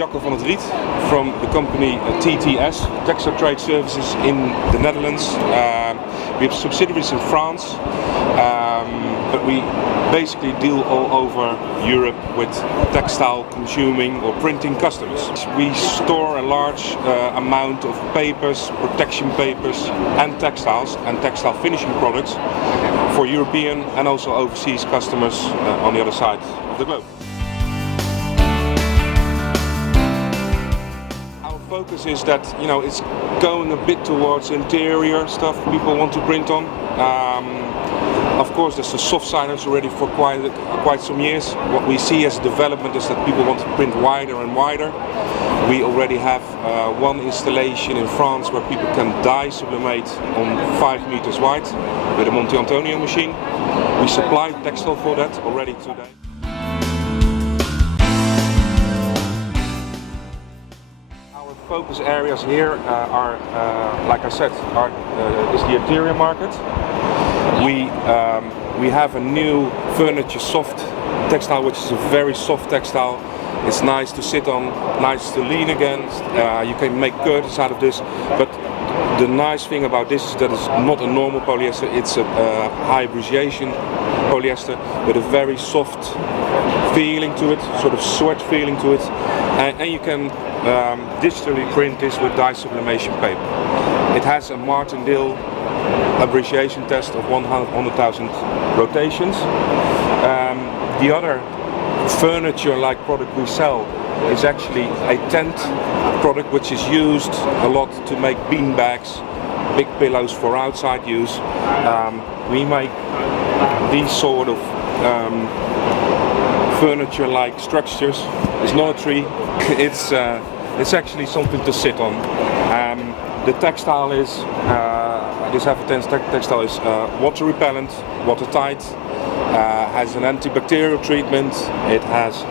Jacco van het Riet from the company TTS, Texo Trade Services in the Netherlands. We have subsidiaries in France, but we basically deal all over Europe with textile consuming or printing customers. We store a large amount of papers, protection papers and textile finishing products for European and also overseas customers on the other side of the globe. Our focus is that, you know, it's going a bit towards interior stuff people want to print on. Of course, there's the soft signage already for quite some years. What we see as a development is that people want to print wider and wider. We already have one installation in France where people can dye sublimate on 5 meters wide with a Monte Antonio machine. We supply textile for that already today. Our focus areas here are, like I said, is the interior market. We have a new furniture soft textile, which is a very soft textile. It's nice to sit on, nice to lean against. You can make curtains out of this, but the nice thing about this is that it's not a normal polyester. It's a hybridization polyester with a very soft feeling to it, sort of sweat feeling to it, and you can digitally print this with dye sublimation paper. It has a martindale abbreviation test of 100,000 rotations. The other furniture-like product we sell is actually a tent product which is used a lot to make bean bags, big pillows for outside use. We make these sort of furniture-like structures. It's not a tree, it's actually something to sit on. The textile is this F10 textile is water repellent, watertight, has an antibacterial treatment, it has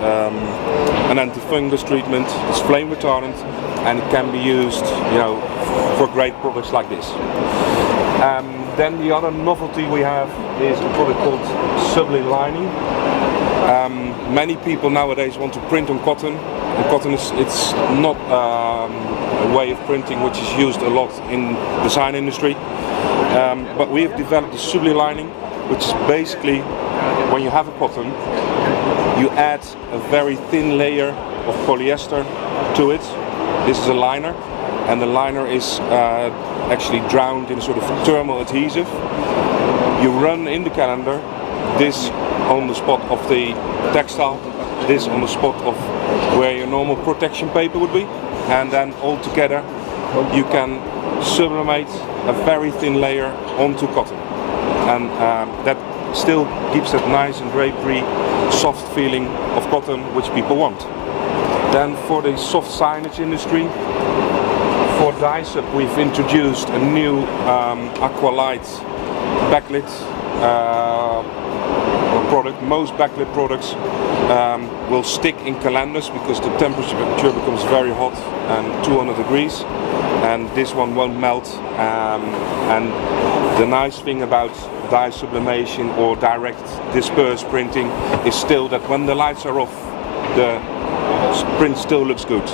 an antifungus treatment, it's flame retardant, and it can be used, you know, for great products like this. Then the other novelty we have is a product called sublining. Many people nowadays want to print on cotton. And cotton it's not a way of printing which is used a lot in the design industry. But we have developed a sublining, which is basically when you have a cotton, you add a very thin layer of polyester to it. This is a liner, and the liner is actually drowned in a sort of thermal adhesive. You run in the calendar this on the spot of the textile, this on the spot of where your normal protection paper would be, and then all together you can sublimate a very thin layer onto cotton, and that still keeps that nice and drapery, soft feeling of cotton which people want. Then for the soft signage industry, for dye sub we've introduced a new aqualight backlit product. Most backlit products will stick in calendars because the temperature becomes very hot and 200 degrees, and this one won't melt. And the nice thing about dye sublimation or direct disperse printing is still that when the lights are off, the print still looks good.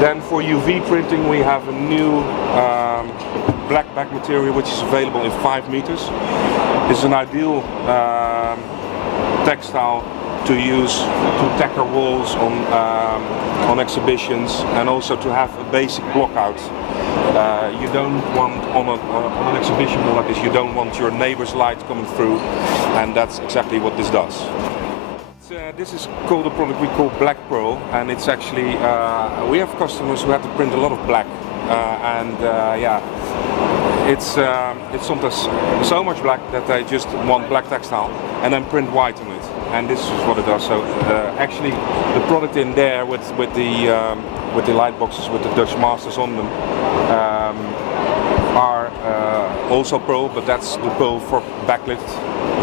Then for UV printing we have a new black back material which is available in 5 meters. This is an ideal textile to use to tacker walls on exhibitions, and also to have a basic block out. You don't want on an exhibition wall like this, you don't want your neighbor's light coming through, and that's exactly what this does. This is called a product we call Black Pearl, and it's actually we have customers who have to print a lot of black, yeah, it's sometimes so much black that they just want black textile and then print white on it, and this is what it does. So actually the product in there with the light boxes with the Dutch masters on them are also pearl, but that's the pearl for backlit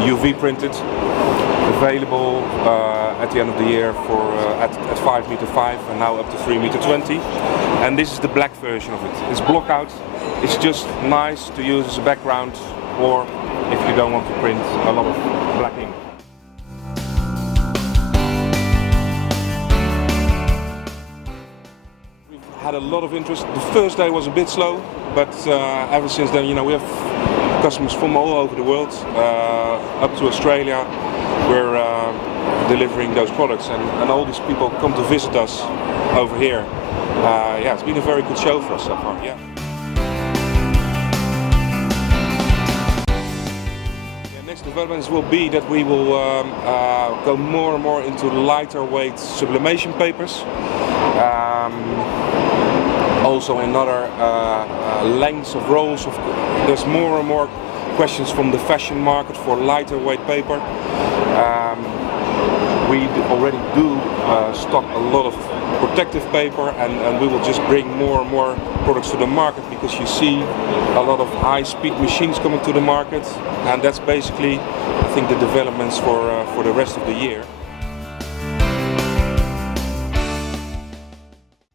UV printed, available at the end of the year for at 5 meter 5 and now up to 3 meter 20. And this is the black version of it. It's block out. It's just nice to use as a background, or if you don't want to print a lot of black ink. had a lot of interest. The first day was a bit slow, but ever since then, we have customers from all over the world, up to Australia. We're delivering those products, and all these people come to visit us over here. Yeah, it's been a very good show for us so far. Yeah. Next developments will be that we will go more and more into lighter weight sublimation papers. Also in other lengths of rolls. There's more and more questions from the fashion market for lighter weight paper. We already do stock a lot of protective paper, and we will just bring more and more products to the market, because you see a lot of high-speed machines coming to the market, and that's basically, I think, the developments for the rest of the year.